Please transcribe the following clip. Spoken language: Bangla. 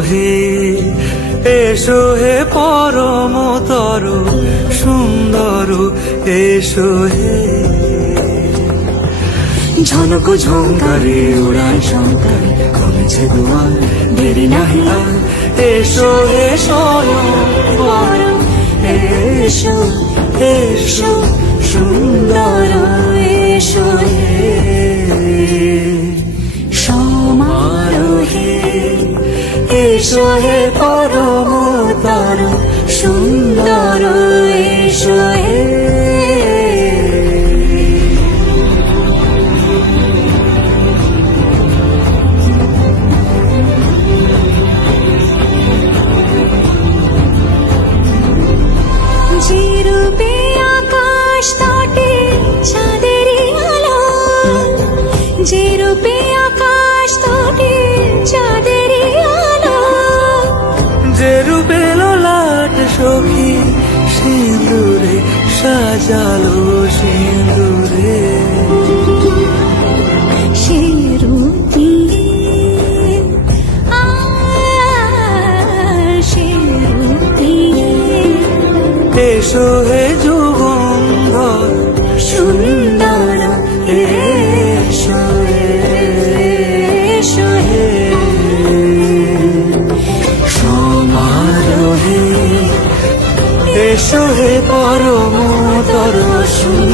সমারোহে এসো হে পরমতর সুন্দর এসো হে। ঝনক ঝঙ্কারে উড়ান শঙ্কারে কমেছে দুয়ার দেরি নাহি আর। এসো হে স্বয়ং এসো এসো সুন্দর এসো হে। সমারোহে এসো হে পরমতর সুন্দর এসো হে। যে রূপে আকাশ তটে চাঁদেরই আলো, যে রূপে আকাশ তটে চাঁদেরই আলো, যে রূপে ললাট সখী সিঁদুরে সাজালো সিঁদুরে। সে রূপী সে রূপী এসো হে যুগন্ধর সুন্দর এসো এসো হে। সমারোহে এসো হে পরমতর সুন্দর।